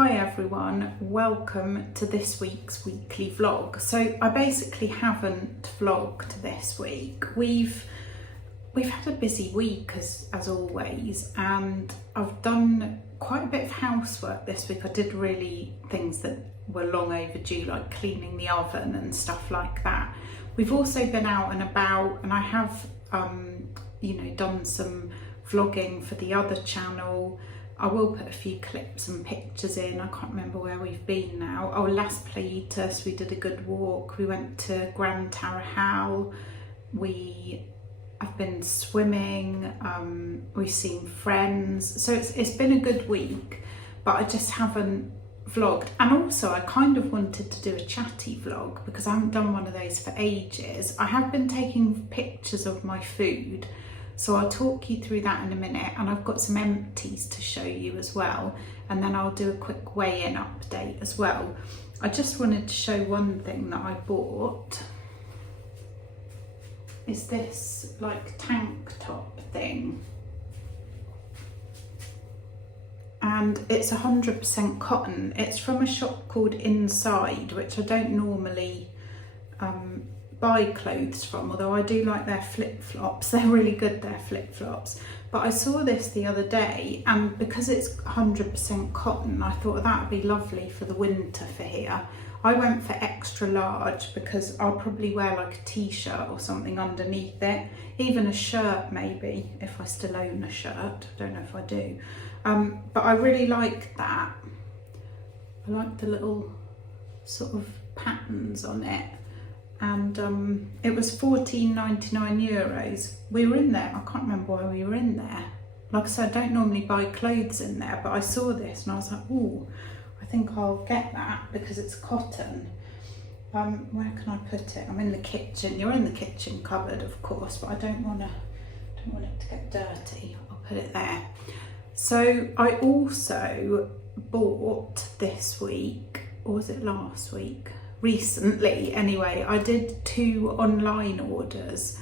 Hi everyone, welcome to this week's weekly vlog. So I basically haven't vlogged this week. We've had a busy week as always, and I've done quite a bit of housework this week. I did really things that were long overdue, like cleaning the oven and stuff like that. We've also been out and about, and I have done some vlogging for the other channel. I will put a few clips and pictures in. I can't remember where we've been now. Oh, Las Playitas, we did a good walk. We went to Gran Tarajal. I've been swimming. We've seen friends. So it's been a good week, but I just haven't vlogged. And also I kind of wanted to do a chatty vlog because I haven't done one of those for ages. I have been taking pictures of my food, so I'll talk you through that in a minute, and I've got some empties to show you as well, and then I'll do a quick weigh-in update as well. I just wanted to show one thing that I bought. Is this like tank top thing, and it's 100% cotton. It's from a shop called Inside, which I don't normally buy clothes from, although I do like their flip-flops. They're really good, their flip-flops. But I saw this the other day, and because it's 100% cotton, I thought that would be lovely for the winter for here. I went for extra large because I'll probably wear like a t-shirt or something underneath it, even a shirt maybe, if I still own a shirt. I don't know if I do. But I really like that. I like the little sort of patterns on it. And it was €14.99. We were in there, I can't remember why we were in there. Like I said, I don't normally buy clothes in there, but I saw this and I was like, oh, I think I'll get that because it's cotton. Where can I put it? I'm in the kitchen. You're in the kitchen cupboard, of course, but I don't want it to get dirty. I'll put it there. So I also bought this week, or was it last week? Recently anyway, I did 2 online orders,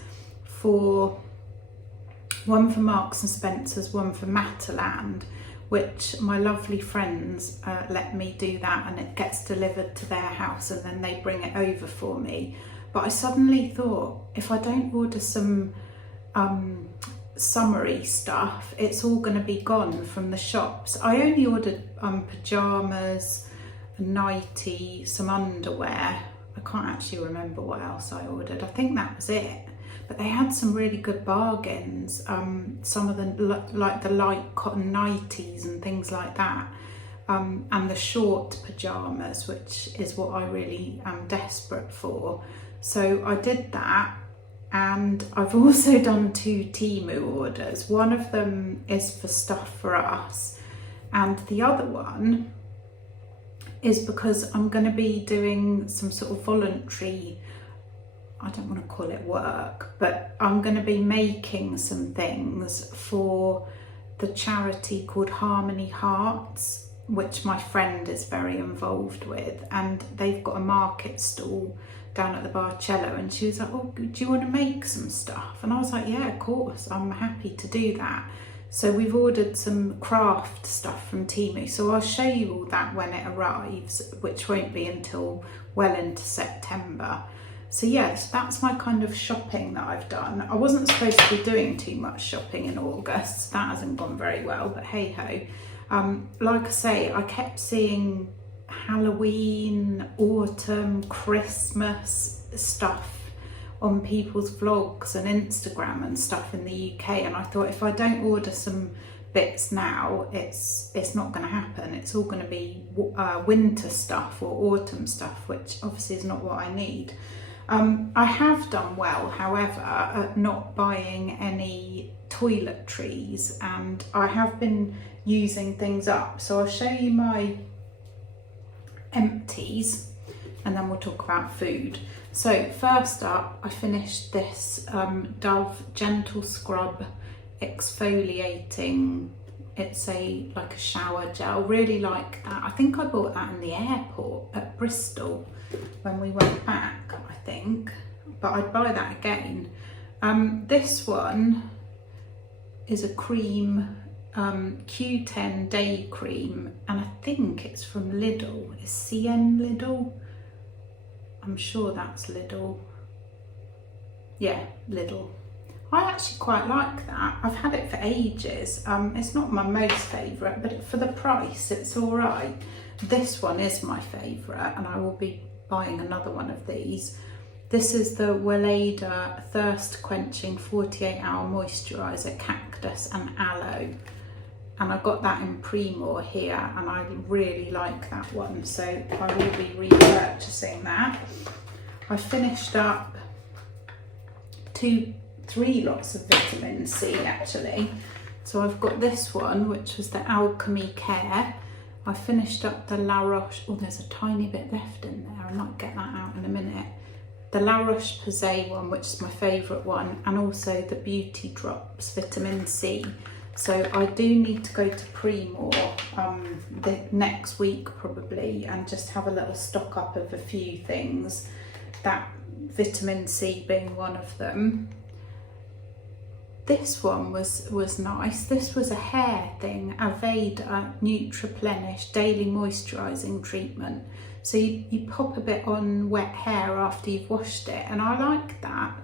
one for Marks and Spencer's, one for Mataland, which my lovely friends let me do that, and it gets delivered to their house and then they bring it over for me. But I suddenly thought, if I don't order some summery stuff, it's all going to be gone from the shops. I only ordered pyjamas, a nightie, some underwear. I can't actually remember what else I ordered. I think that was it. But they had some really good bargains. Some of them, like the light cotton nighties and things like that. And the short pyjamas, which is what I really am desperate for. So I did that. And I've also done 2 Temu orders. One of them is for stuff for us, and the other one is because I'm going to be doing some sort of voluntary, I don't want to call it work, but I'm going to be making some things for the charity called Harmony Hearts, which my friend is very involved with, and they've got a market stall down at the Barcello, and she was like, oh, do you want to make some stuff? And I was like, yeah, of course, I'm happy to do that. So we've ordered some craft stuff from Temu, so I'll show you all that when it arrives, which won't be until well into September. So yes, that's my kind of shopping that I've done. I wasn't supposed to be doing too much shopping in August. That hasn't gone very well, but hey ho. Like I say, I kept seeing Halloween, autumn, Christmas stuff on people's vlogs and Instagram and stuff in the UK, and I thought, if I don't order some bits now, it's not going to happen. It's all going to be winter stuff or autumn stuff, which obviously is not what I need. I have done well, however, at not buying any toiletries, and I have been using things up. So I'll show you my empties and then we'll talk about food. So first up, I finished this Dove Gentle Scrub Exfoliating. It's like a shower gel. Really like that. I think I bought that in the airport at Bristol when we went back, I think. But I'd buy that again. This one is a cream Q10 day cream, and I think it's from Lidl. It's CN Lidl. I'm sure that's Lidl. Yeah, Lidl. I actually quite like that. I've had it for ages. It's not my most favourite, but for the price, it's all right. This one is my favourite, and I will be buying another one of these. This is the Weleda Thirst Quenching 48-Hour Moisturiser Cactus and Aloe. And I got that in Primor here, and I really like that one. So I will be repurchasing that. I finished up 3 lots of vitamin C actually. So I've got this one, which was the Alchemy Care. I finished up the La Roche, oh there's a tiny bit left in there, I might get that out in a minute. The La Roche-Posay one, which is my favourite one, and also the Beauty Drops Vitamin C. So I do need to go to Primor the next week probably, and just have a little stock up of a few things, that vitamin C being one of them. This one was nice. This was a hair thing, Aveda Nutriplenish Daily Moisturising Treatment. So you pop a bit on wet hair after you've washed it, and I liked that.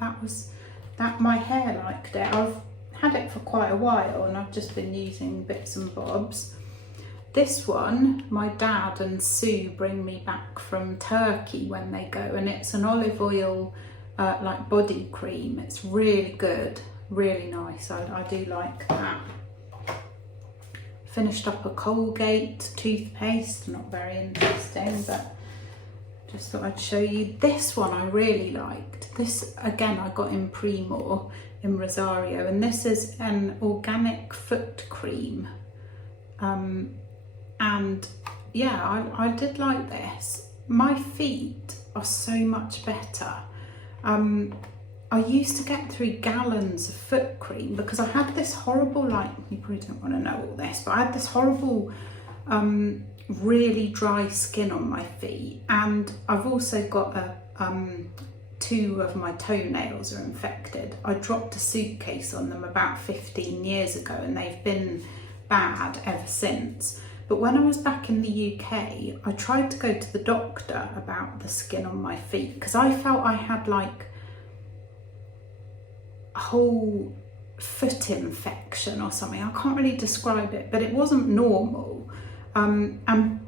That my hair liked it. I've had it for quite a while, and I've just been using bits and bobs. This one, my dad and Sue bring me back from Turkey when they go, and it's an olive oil like body cream. It's really good. Really nice, I do like that. Finished up a Colgate toothpaste, not very interesting, but just thought I'd show you. This one I really liked. This again I got in Primor in Rosario, and this is an organic foot cream. And yeah, I did like this. My feet are so much better. I used to get through gallons of foot cream because I had this horrible, like, you probably don't want to know all this, but I had this horrible, really dry skin on my feet. And I've also got 2 of my toenails are infected. I dropped a suitcase on them about 15 years ago, and they've been bad ever since. But when I was back in the UK, I tried to go to the doctor about the skin on my feet because I felt I had like a whole foot infection or something. I can't really describe it, but it wasn't normal. And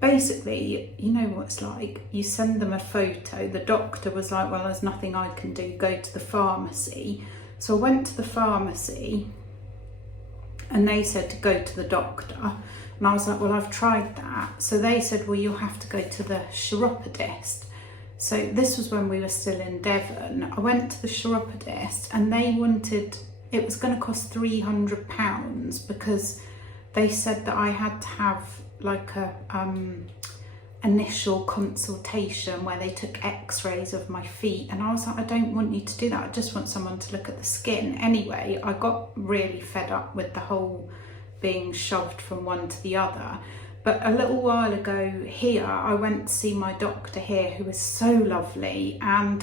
basically, you know what it's like. You send them a photo. The doctor was like, well, there's nothing I can do. Go to the pharmacy. So I went to the pharmacy, and they said to go to the doctor. And I was like, well, I've tried that. So they said, well, you'll have to go to the chiropodist. So this was when we were still in Devon. I went to the chiropodist, and they wanted, it was going to cost £300 because they said that I had to have like a initial consultation where they took x-rays of my feet, and I was like, I don't want you to do that. I just want someone to look at the skin. Anyway, I got really fed up with the whole being shoved from one to the other. But a little while ago here, I went to see my doctor here, who was so lovely, and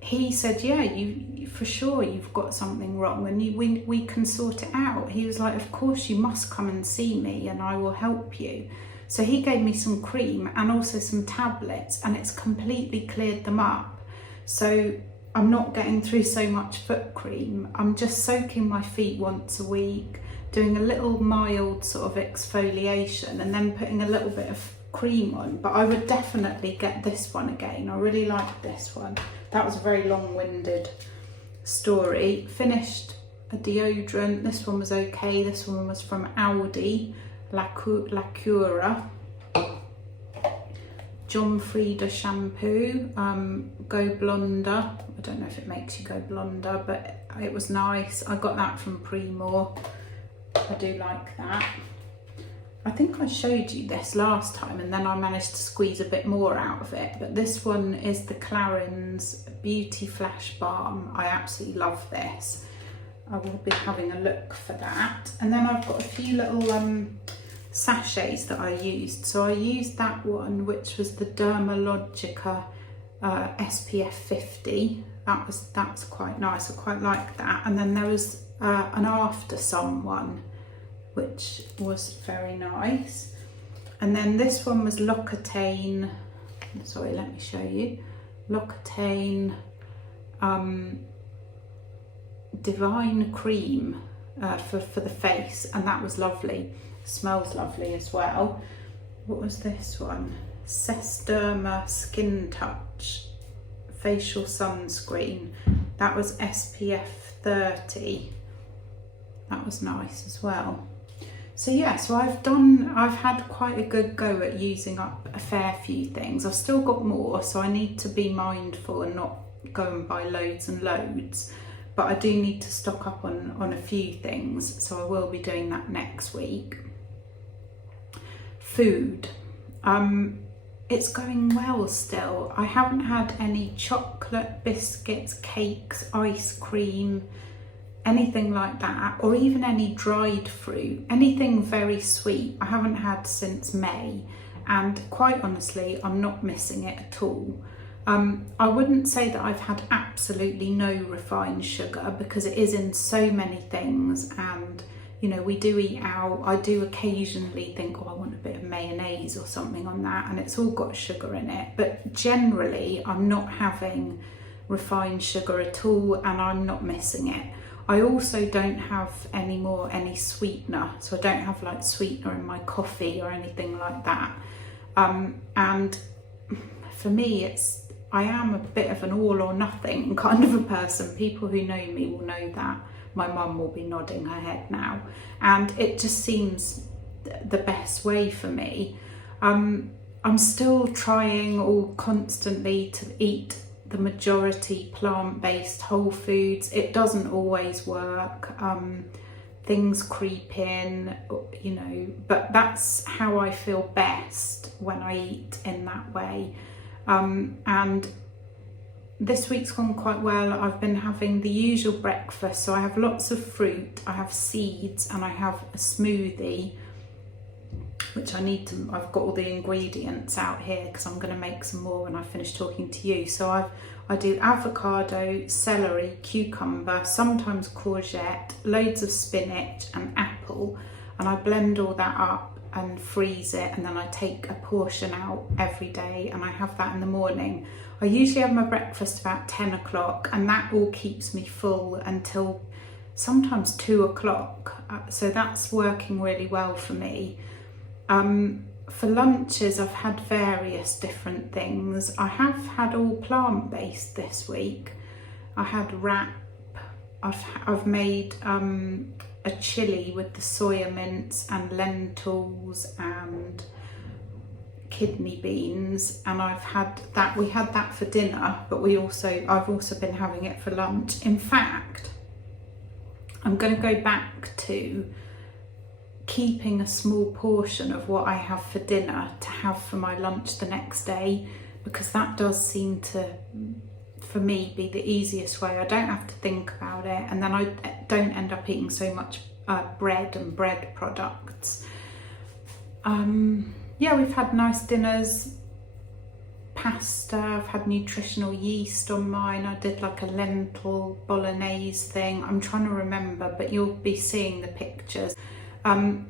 he said, yeah, you for sure you've got something wrong, and we can sort it out. He was like, of course you must come and see me and I will help you. So he gave me some cream and also some tablets, and it's completely cleared them up. So I'm not getting through so much foot cream. I'm just soaking my feet once a week, doing a little mild sort of exfoliation, and then putting a little bit of cream on. But I would definitely get this one again. I really liked this one. That was a very long-winded story. Finished a deodorant. This one was okay. This one was from Aldi, La Cura. John Frieda shampoo, Go Blonder. I don't know if it makes you go blonder, but it was nice. I got that from Primor. I do like that. I think I showed you this last time, and then I managed to squeeze a bit more out of it. But this one is the Clarins Beauty Flash Balm. I absolutely love this. I will be having a look for that. And then I've got a few little sachets that I used. So I used that one, which was the Dermalogica SPF 50. That's quite nice. I quite like that. And then there was an After Sun one, which was very nice. And then this one was L'Occitane, sorry, let me show you. L'Occitane Divine Cream for the face, and that was lovely. Smells lovely as well. What was this one? Sesderma Skin Touch Facial Sunscreen. That was SPF 30. That was nice as well. So yeah, so I've had quite a good go at using up a fair few things. I've still got more, so I need to be mindful and not go and buy loads and loads. But I do need to stock up on a few things, so I will be doing that next week. Food. It's going well still. I haven't had any chocolate, biscuits, cakes, ice cream, anything like that, or even any dried fruit, anything very sweet. I haven't had since May, and quite honestly, I'm not missing it at all. I wouldn't say that I've had absolutely no refined sugar, because it is in so many things, and you know, we do eat out. I do occasionally think, oh, I want a bit of mayonnaise or something on that, and it's all got sugar in it. But generally, I'm not having refined sugar at all, and I'm not missing it. I also don't have any sweetener, so I don't have like sweetener in my coffee or anything like that. And for me, I am a bit of an all or nothing kind of a person. People who know me will know that. My mum will be nodding her head now, and it just seems the best way for me. I'm still trying constantly to eat the majority plant-based whole foods. It doesn't always work. Things creep in, you know, but that's how I feel best when I eat in that way. And this week's gone quite well. I've been having the usual breakfast, so I have lots of fruit, I have seeds, and I have a smoothie, which I've got all the ingredients out here because I'm going to make some more when I finish talking to you. So I do avocado, celery, cucumber, sometimes courgette, loads of spinach and apple, and I blend all that up and freeze it, and then I take a portion out every day and I have that in the morning. I usually have my breakfast about 10 o'clock, and that all keeps me full until sometimes 2 o'clock. So that's working really well for me. For lunches, I've had various different things. I have had all plant-based this week. I had wrap. I've made a chili with the soya mince and lentils and kidney beans, and I've had that. We had that for dinner, but I've also been having it for lunch. In fact, I'm going to go back to keeping a small portion of what I have for dinner to have for my lunch the next day, because that does seem to, for me, be the easiest way. I don't have to think about it, and then I don't end up eating so much bread and bread products. Yeah, we've had nice dinners, pasta. I've had nutritional yeast on mine. I did like a lentil bolognese thing. I'm trying to remember, but you'll be seeing the pictures.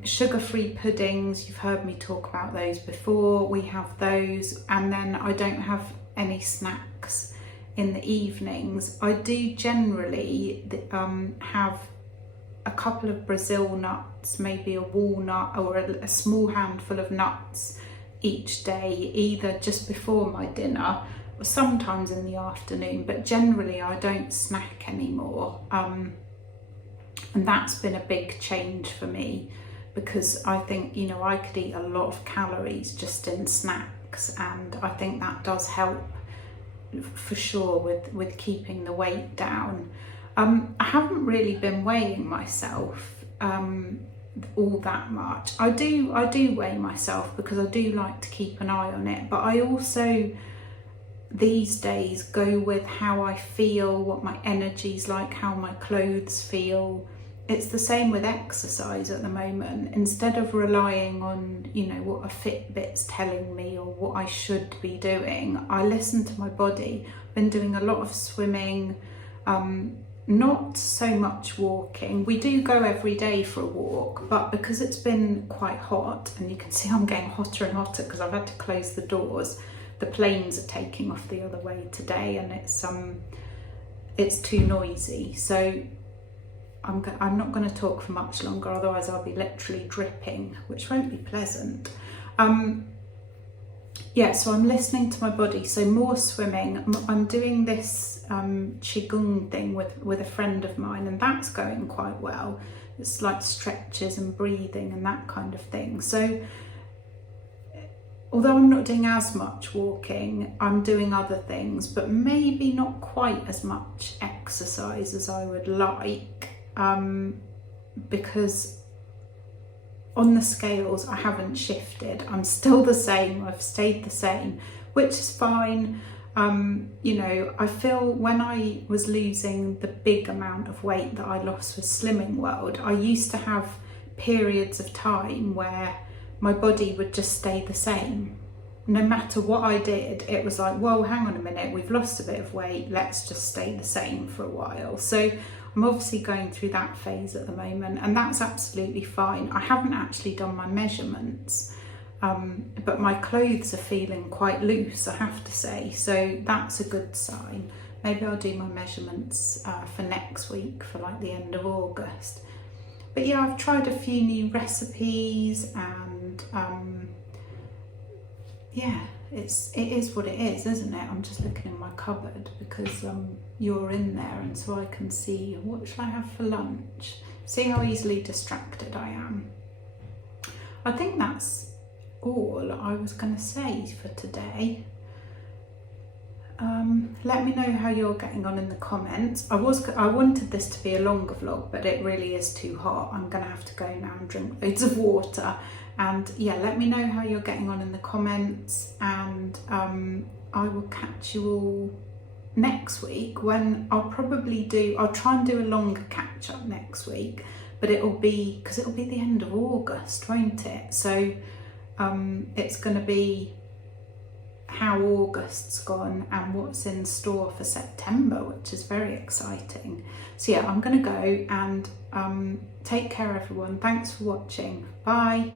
Sugar-free puddings, you've heard me talk about those before. We have those, and then I don't have any snacks in the evenings. I do generally have a couple of Brazil nuts, maybe a walnut or a small handful of nuts each day, either just before my dinner or sometimes in the afternoon, but generally I don't snack anymore. And that's been a big change for me, because I think, you know, I could eat a lot of calories just in snacks, and I think that does help for sure with keeping the weight down. I haven't really been weighing myself all that much. I do weigh myself because I do like to keep an eye on it, but I also these days go with how I feel, what my energy's like, how my clothes feel. It's the same with exercise at the moment. Instead of relying on, you know, what a Fitbit's telling me or what I should be doing, I listen to my body. I've been doing a lot of swimming, not so much walking. We do go every day for a walk, but because it's been quite hot, and you can see I'm getting hotter and hotter because I've had to close the doors, the planes are taking off the other way today, and it's too noisy. So I'm not going to talk for much longer, otherwise I'll be literally dripping, which won't be pleasant. Yeah, so I'm listening to my body. So more swimming. I'm doing this qigong thing with a friend of mine, and that's going quite well. It's like stretches and breathing and that kind of thing. So although I'm not doing as much walking, I'm doing other things, but maybe not quite as much exercise as I would like, because on the scales I haven't shifted. I'm still the same, I've stayed the same, which is fine. You know, I feel when I was losing the big amount of weight that I lost with Slimming World, I used to have periods of time where my body would just stay the same. No matter what I did, it was like, whoa, hang on a minute, we've lost a bit of weight, let's just stay the same for a while. So I'm obviously going through that phase at the moment, and that's absolutely fine. I haven't actually done my measurements, but my clothes are feeling quite loose, I have to say, so that's a good sign. Maybe I'll do my measurements for next week, for like the end of August. But yeah, I've tried a few new recipes, and yeah, it is what it is, isn't it? I'm just looking in my cupboard because you're in there, and so I can see what shall I have for lunch. See how easily distracted I am. I think that's all I was going to say for today. Let me know how you're getting on in the comments. I wanted this to be a longer vlog, but it really is too hot. I'm going to have to go now and drink loads of water. And yeah, let me know how you're getting on in the comments, and I will catch you all next week, when I'll try and do a longer catch up next week, but it'll be the end of August, won't it? So it's going to be how August's gone and what's in store for September, which is very exciting. So yeah, I'm going to go, and take care everyone. Thanks for watching. Bye.